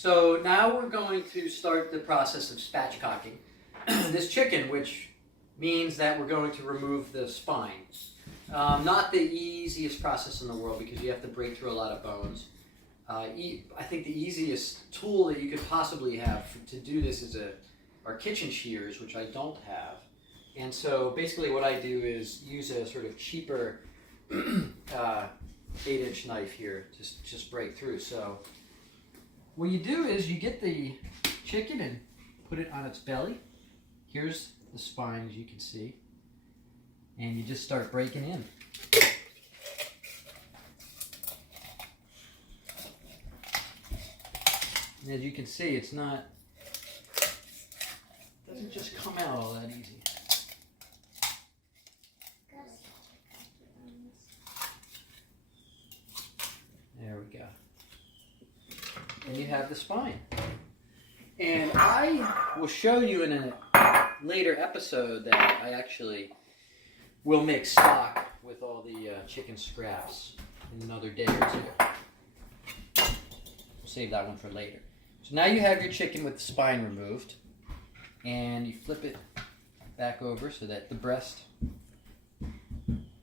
So now we're going to start the process of spatchcocking this chicken, which means that we're going to remove the spine. Not the easiest process in the world because you have to break through a lot of bones. I think the easiest tool that you could possibly have to do this is our kitchen shears, which I don't have. And so basically what I do is use a sort of cheaper 8-inch knife here to just break through. So what you do is you get the chicken and put it on its belly. Here's the spine, as you can see. And you just start breaking in. And as you can see, it doesn't just come out all that easy. There we go. And you have the spine. And I will show you in a later episode that I actually will make stock with all the chicken scraps in another day or two. We'll save that one for later. So now you have your chicken with the spine removed, and you flip it back over so that the breast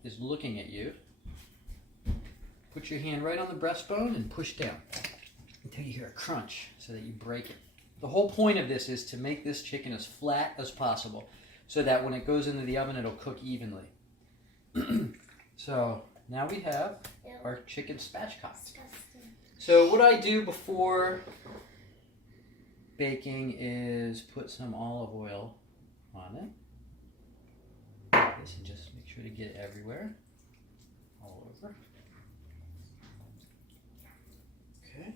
is looking at you. Put your hand right on the breastbone and push down until you hear a crunch so that you break it. The whole point of this is to make this chicken as flat as possible so that when it goes into the oven it'll cook evenly. So now we have our chicken spatchcock. So what I do before baking is put some olive oil on it. Like this, and just make sure to get it everywhere, all over. Okay,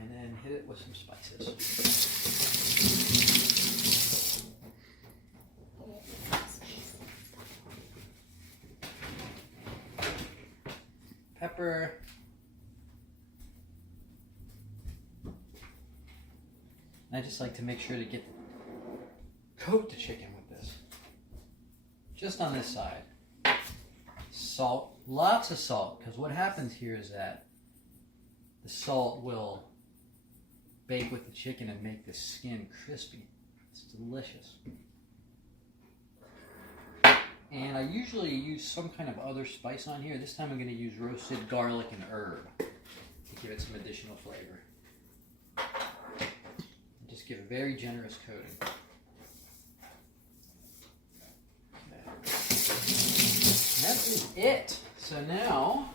and then hit it with some spices. Pepper. I just like to make sure to coat the chicken with this. Just on this side. Salt, lots of salt, because what happens here is that the salt will bake with the chicken and make the skin crispy. It's delicious. And I usually use some kind of other spice on here. This time I'm going to use roasted garlic and herb to give it some additional flavor. Just give a very generous coating. Okay. And that is it. So now,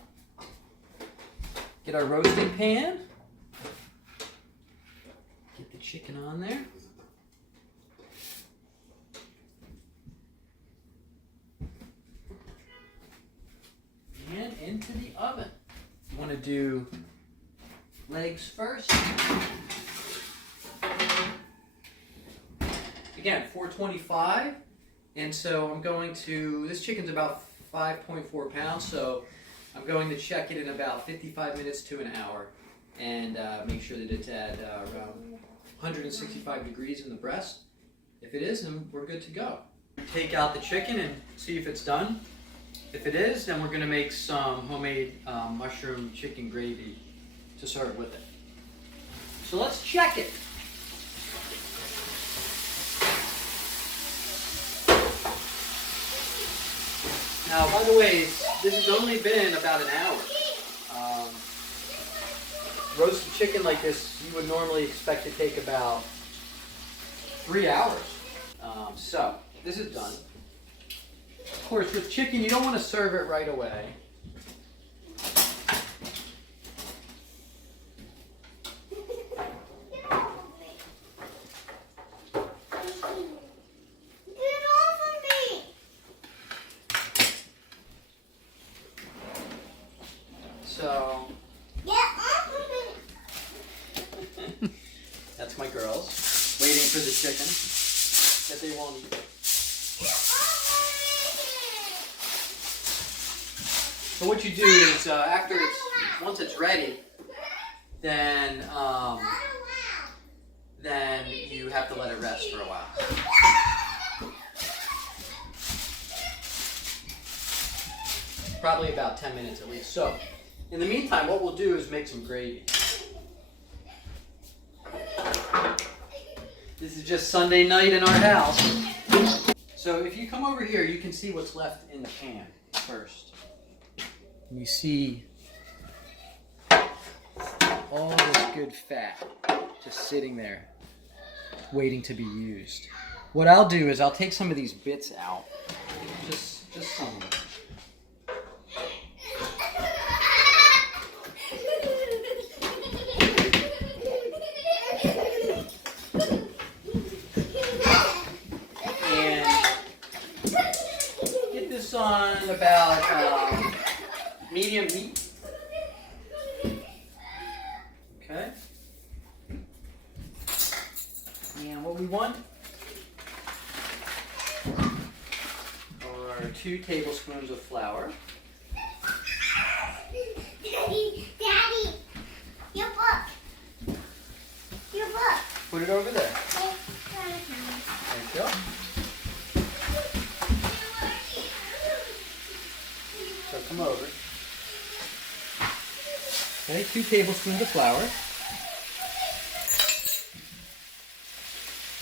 get our roasting pan. Get the chicken on there. And into the oven. You want to do legs first. Again, 425, and so I'm going to, this chicken's about 5.4 pounds, so I'm going to check it in about 55 minutes to an hour and make sure that it's at around 165 degrees in the breast. If it is, then we're good to go. Take out the chicken and see if it's done. If it is, then we're going to make some homemade mushroom chicken gravy to serve with it. So let's check it. Now, by the way, this has only been about an hour. Roasted chicken like this, you would normally expect to take about 3 hours. So, this is done. Of course, with chicken, you don't want to serve it right away. So, that's my girls waiting for the chicken that they won't eat. So what you do is once it's ready, then you have to let it rest for a while. Probably about 10 minutes at least. So, in the meantime, what we'll do is make some gravy. is just Sunday night in our house. So if you come over here, you can see what's left in the pan first. You see all this good fat just sitting there, waiting to be used. What I'll do is I'll take some of these bits out, just some of them. On about medium heat. Okay. And what we want are 2 tablespoons of flour. Daddy, your book. Your book. Put it over there. There you go. So come over. Okay, 2 tablespoons of flour.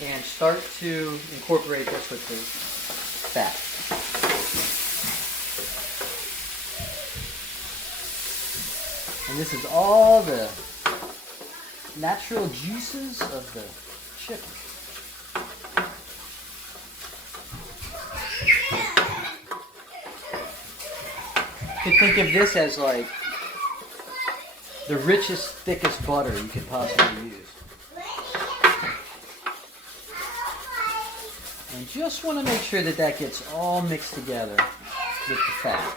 And start to incorporate this with the fat. And this is all the natural juices of the chicken. You could think of this as like the richest, thickest butter you could possibly use. And just want to make sure that that gets all mixed together with the fat.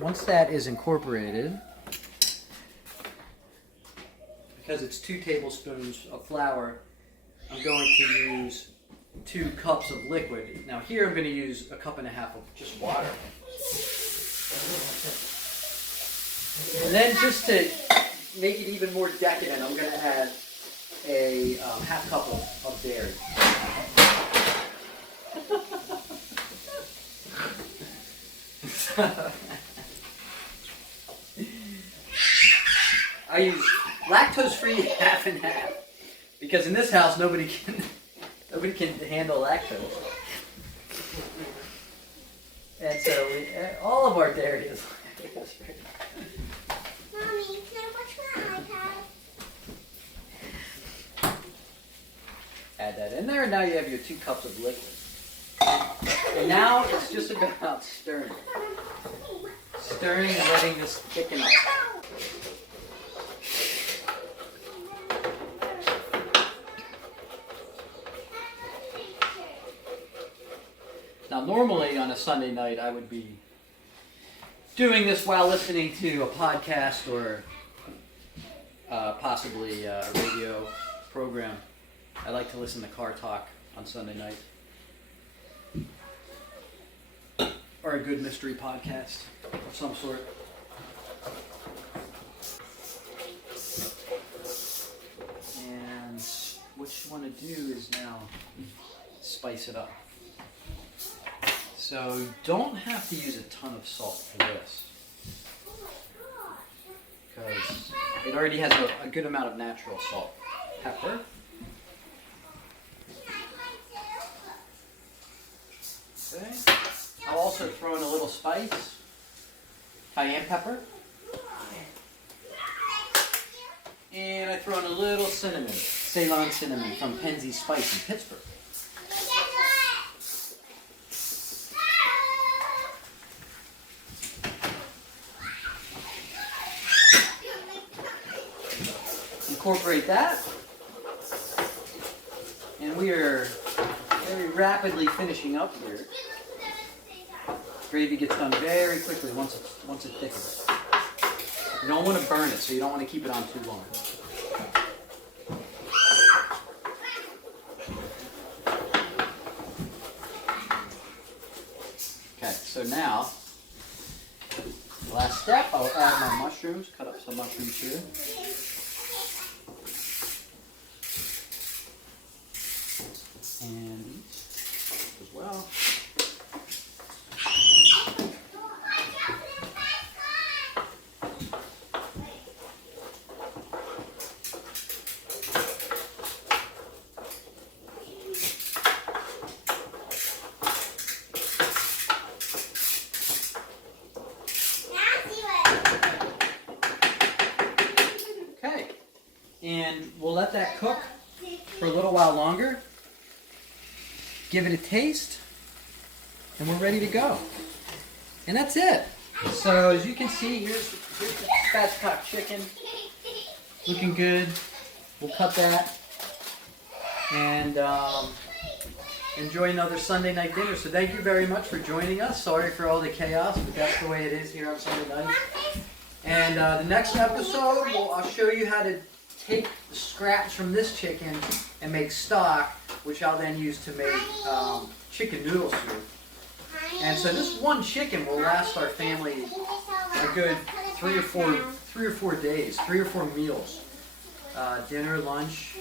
Once that is incorporated, because it's 2 tablespoons of flour, I'm going to use 2 cups of liquid. Now here I'm going to use 1.5 cups of just water. And then just to make it even more decadent, I'm going to add a 1/2 cup of dairy. I use lactose-free 50/50 because in this house nobody can handle lactose, and so all of our dairy is lactose-free. Mommy, can I watch my iPad? Add that in there, and now you have your 2 cups of liquid. And now it's just about stirring. Stirring and letting this thicken up. Now normally on a Sunday night I would be doing this while listening to a podcast or possibly a radio program. I like to listen to car talk on Sunday night. Or a good mystery podcast of some sort. And what you want to do is now spice it up. So you don't have to use a ton of salt for this, because it already has a good amount of natural salt. Pepper. Okay. I'll also throw in a little spice, cayenne pepper, and I throw in a little cinnamon, Ceylon cinnamon from Penzeys Spice in Pittsburgh. Incorporate that, and we are very rapidly finishing up here. Gravy gets done very quickly once it thickens. You don't want to burn it, so you don't want to keep it on too long. Okay, so now, last step, I'll add my mushrooms, cut up some mushrooms here. And these as well. and we'll let that cook for a little while longer. Give it a taste, and we're ready to go. And that's it. So as you can see, here's the spatchcock chicken. Looking good. We'll cut that and enjoy another Sunday night dinner. So thank you very much for joining us. Sorry for all the chaos, but that's the way it is here on Sunday nights. And the next episode, I'll show you how to take the scraps from this chicken and make stock, which I'll then use to make chicken noodle soup. And so this one chicken will last our family a good 3 or 4 days, 3 or 4 meals. Dinner, lunch,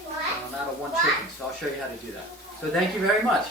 out of one chicken. So I'll show you how to do that. So thank you very much.